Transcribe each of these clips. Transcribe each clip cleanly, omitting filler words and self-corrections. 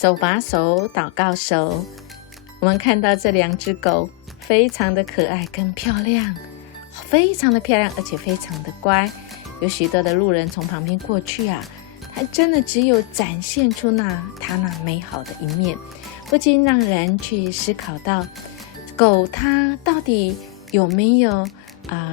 手把手祷告手。我们看到这2只狗非常的可爱跟漂亮，非常的漂亮，而且非常的乖。有许多的路人从旁边过去啊，它真的只有展现出它那美好的一面，不禁让人去思考到，狗它到底有没有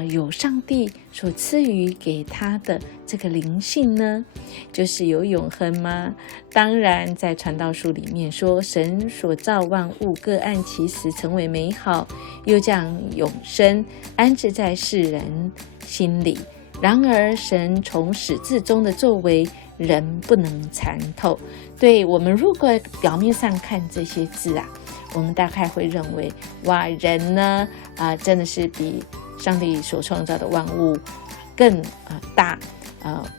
有上帝所赐予给它的这个灵性呢？就是有永恒吗？当然，在传道书里面说，神所造万物各按其时成为美好，又将永生安置在世人心里。然而，神从始至终的作为，人不能参透。对，我们如果表面上看这些字啊，我们大概会认为，哇，人呢真的是比上帝所创造的万物更大，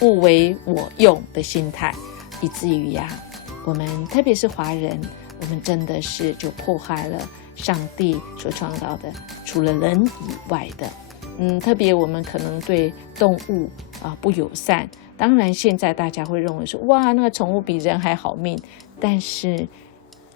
物为我用的心态，以至于我们特别是华人，我们真的是就破坏了上帝所创造的除了人以外的。特别我们可能对动物不友善。当然现在大家会认为说，哇，那个宠物比人还好命，但是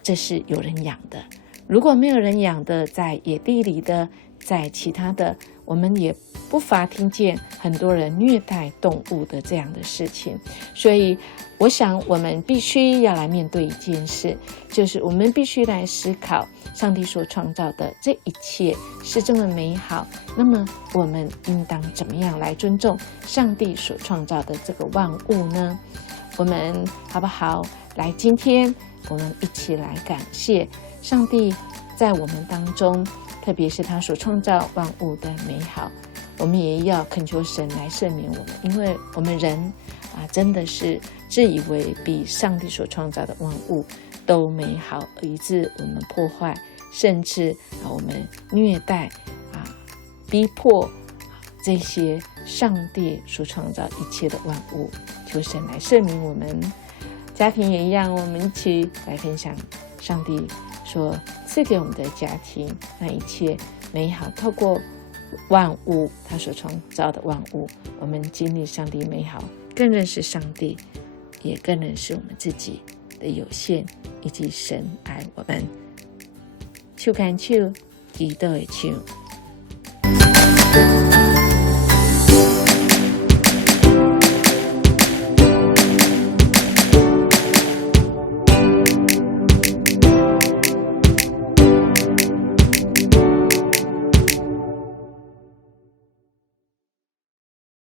这是有人养的。如果没有人养的，在野地里的，在其他的，我们也不乏听见很多人虐待动物的这样的事情。所以我想我们必须要来面对一件事，就是我们必须来思考上帝所创造的这一切是这么美好，那么我们应当怎么样来尊重上帝所创造的这个万物呢？我们好不好来今天我们一起来感谢上帝在我们当中，特别是他所创造万物的美好。我们也要恳求神来赦免我们，因为我们人真的是自以为比上帝所创造的万物都美好，以致我们破坏，甚至我们虐待逼迫这些上帝所创造一切的万物。求神来赦免我们。家庭也一样，我们一起来分享上帝所赐给我们的家庭那一切美好，透过万物他所创造的万物，我们经历上帝美好，更认识上帝，也更认识我们自己的有限，以及神爱我们。手牵手，祈祷的手。